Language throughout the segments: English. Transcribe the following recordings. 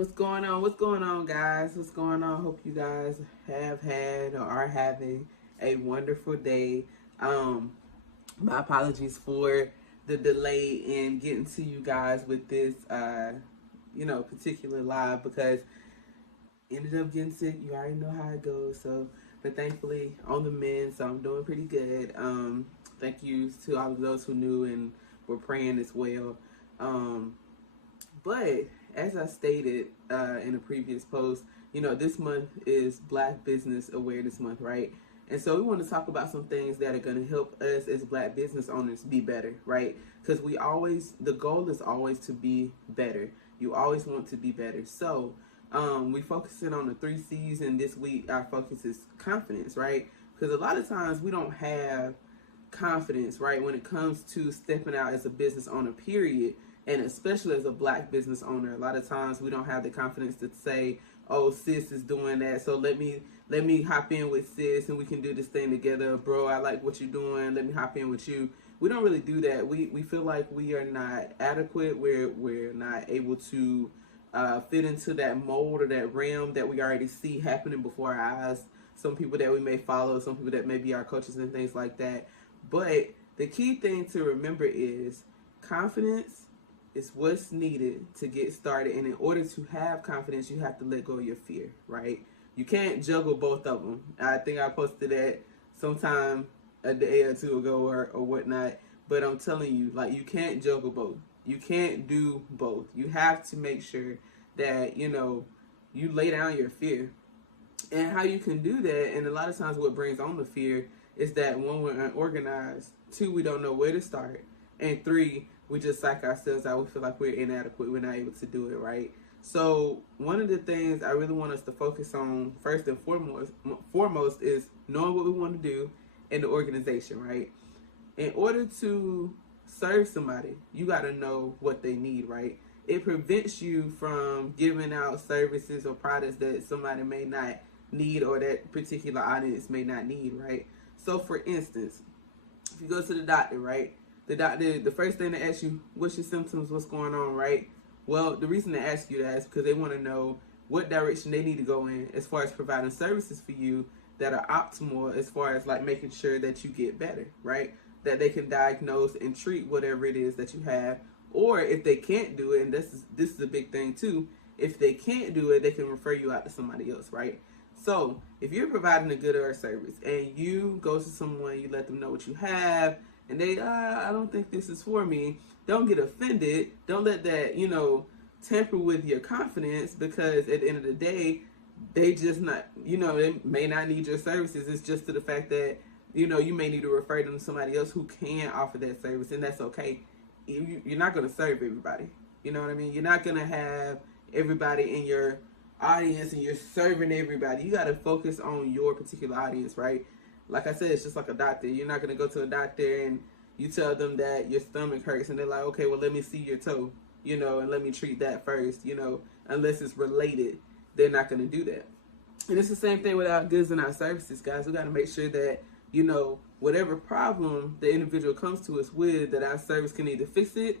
What's going on? What's going on, guys? What's going on? Hope you guys have had or are having a wonderful day. Um, my apologies for the delay in getting to you guys with this, particular live because ended up getting sick. You already know how it goes. So, but thankfully on the mend, so I'm doing pretty good. Thank you to all of those who knew and were praying as well. Um, but as I stated in a previous post, this month is Black Business Awareness Month, right? And so we want to talk about some things that are going to help us as Black business owners be better, right? Because the goal is always to be better. You always want to be better. So we focusing on the 3 C's, and this week our focus is confidence, right? Because a lot of times we don't have confidence, right, when it comes to stepping out as a business owner, period. And especially as a Black business owner, a lot of times we don't have the confidence to say, oh, sis is doing that, so let me hop in with sis and we can do this thing together. Bro, I like what you're doing, let me hop in with you. We don't really do that. We feel like we are not adequate. We're not able to fit into that mold or that realm that we already see happening before our eyes. Some people that we may follow, some people that may be our coaches and things like that. But the key thing to remember is confidence is what's needed to get started. And in order to have confidence, you have to let go of your fear, right? You can't juggle both of them. I think I posted that sometime a day or two ago or whatnot. But I'm telling you, like, you can't juggle both. You can't do both. You have to make sure that, you lay down your fear. And how you can do that, and a lot of times what brings on the fear is that one, we're unorganized, two, we don't know where to start, and three, we just psych ourselves out. We feel like we're inadequate. We're not able to do it, right? So one of the things I really want us to focus on first and foremost is knowing what we want to do in the organization, right? In order to serve somebody, you got to know what they need, right? It prevents you from giving out services or products that somebody may not need or that particular audience may not need, right? So for instance, if you go to the doctor, right? The doctor, the first thing they ask you, what's your symptoms, what's going on, right? Well, the reason they ask you that is because they want to know what direction they need to go in as far as providing services for you that are optimal as far as like making sure that you get better, right? That they can diagnose and treat whatever it is that you have. Or if they can't do it, and this is a big thing too, if they can't do it, they can refer you out to somebody else, right? So if you're providing a good or a service and you go to someone, you let them know what you have, and they, I don't think this is for me, don't get offended. Don't let that, tamper with your confidence, because at the end of the day, they just not, they may not need your services. It's just to the fact that, you may need to refer them to somebody else who can offer that service, and that's okay. You're not going to serve everybody. You know what I mean? You're not going to have everybody in your audience and you're serving everybody. You got to focus on your particular audience, right? Like I said, it's just like a doctor. You're not going to go to a doctor and you tell them that your stomach hurts and they're like, okay, well, let me see your toe, and let me treat that first, unless it's related. They're not going to do that. And it's the same thing with our goods and our services, guys. We got to make sure that, whatever problem the individual comes to us with, that our service can either fix it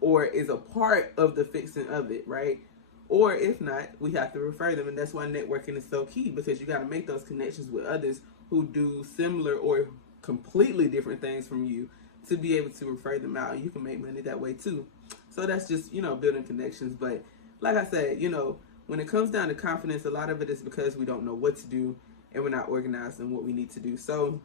or is a part of the fixing of it, right? Or if not, we have to refer them. And that's why networking is so key, because you got to make those connections with others who do similar or completely different things from you to be able to refer them out. You can make money that way too. So that's just, building connections. But like I said, when it comes down to confidence, a lot of it is because we don't know what to do and we're not organized in what we need to do. So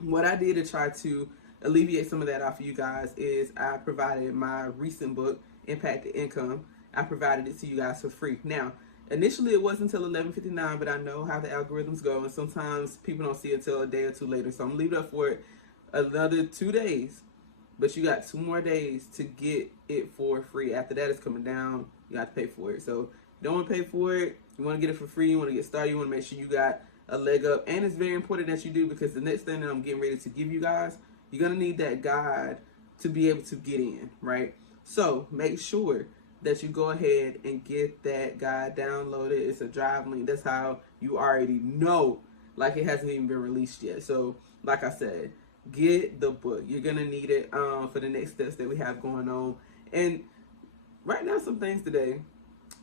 what I did to try to alleviate some of that off of you guys is I provided my recent book, Impact the Income. I provided it to you guys for free. Now, initially it wasn't until 11:59, but I know how the algorithms go, and sometimes people don't see it until a day or two later. So I'm gonna leave it up for it another 2 days. But you got 2 more days to get it for free. After that, it's coming down. You got to pay for it. So you don't want to pay for it. You want to get it for free. You want to get started. You want to make sure you got a leg up. And it's very important that you do, because the next thing that I'm getting ready to give you guys, you're going to need that guide to be able to get in, right? So make sure that you go ahead and get that guide downloaded. It's a drive link. That's how you already know, like, it hasn't even been released yet. So like I said, get the book. You're going to need it for the next steps that we have going on. And right now, some things today,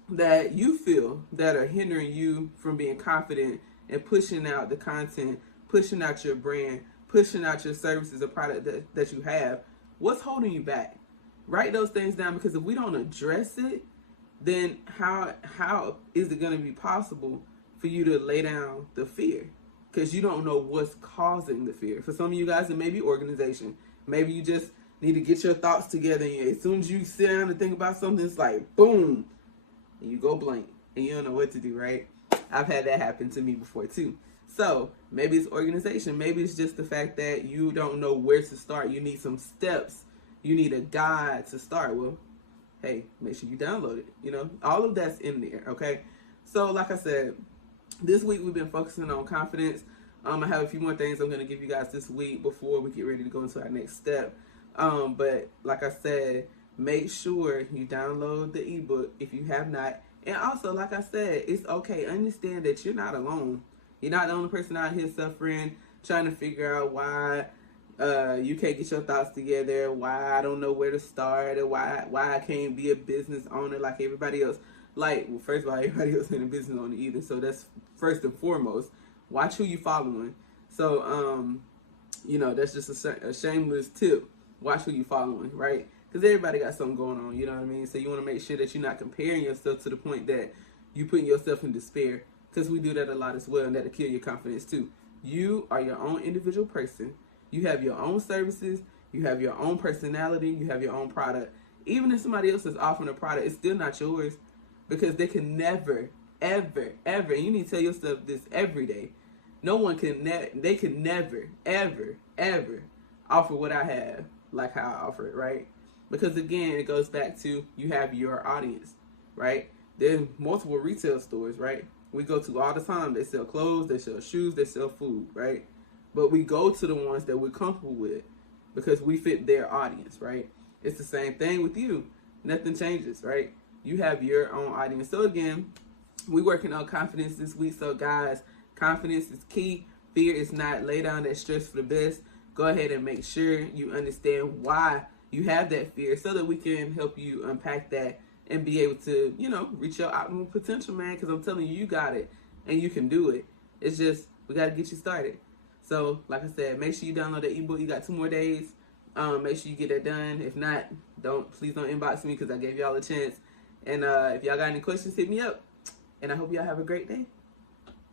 that you feel that are hindering you from being confident and pushing out the content, pushing out your brand, pushing out your services or product that you have, what's holding you back? Write those things down, because if we don't address it, then how is it going to be possible for you to lay down the fear? Because you don't know what's causing the fear. For some of you guys, it may be organization. Maybe you just need to get your thoughts together, and as soon as you sit down and think about something, it's like boom, and you go blank and you don't know what to do, right? I've had that happen to me before too. So maybe it's organization. Maybe it's just the fact that you don't know where to start. You need some steps. You need a guide to start. Well, hey, make sure you download it. You know, all of that's in there, okay? So like I said, this week we've been focusing on confidence. I have a few more things I'm going to give you guys this week before we get ready to go into our next step. But like I said, make sure you download the ebook if you have not. And also, like I said, it's okay. Understand that you're not alone. You're not the only person out here suffering, trying to figure out why you can't get your thoughts together, why I don't know where to start, or why I can't be a business owner like everybody else. Like, well, first of all, everybody else ain't a business owner either. So that's first and foremost. Watch who you following. So, you know, that's just a shameless tip. Watch who you following, right? Because everybody got something going on, you know what I mean? So you want to make sure that you're not comparing yourself to the point that you putting yourself in despair. Because we do that a lot as well, and that'll kill your confidence too. You are your own individual person. You have your own services. You have your own personality. You have your own product. Even if somebody else is offering a product, it's still not yours, because they can never, ever, ever, and you need to tell yourself this every day, no one can, they can never, ever, ever offer what I have like how I offer it, right? Because again, it goes back to you have your audience, right? There's multiple retail stores, right? We go to all the time. They sell clothes, they sell shoes, they sell food, right? But we go to the ones that we're comfortable with because we fit their audience, right? It's the same thing with you. Nothing changes, right? You have your own audience. So again, we're working on confidence this week. So guys, confidence is key. Fear is not. Lay down that stress for the best. Go ahead and make sure you understand why you have that fear, so that we can help you unpack that and be able to, you know, reach your optimal potential, man. Because I'm telling you, you got it and you can do it. It's just, we got to get you started. So like I said, make sure you download the ebook. You got 2 more days. Make sure you get that done. If not, please don't inbox me, because I gave y'all a chance. And if y'all got any questions, hit me up. And I hope y'all have a great day.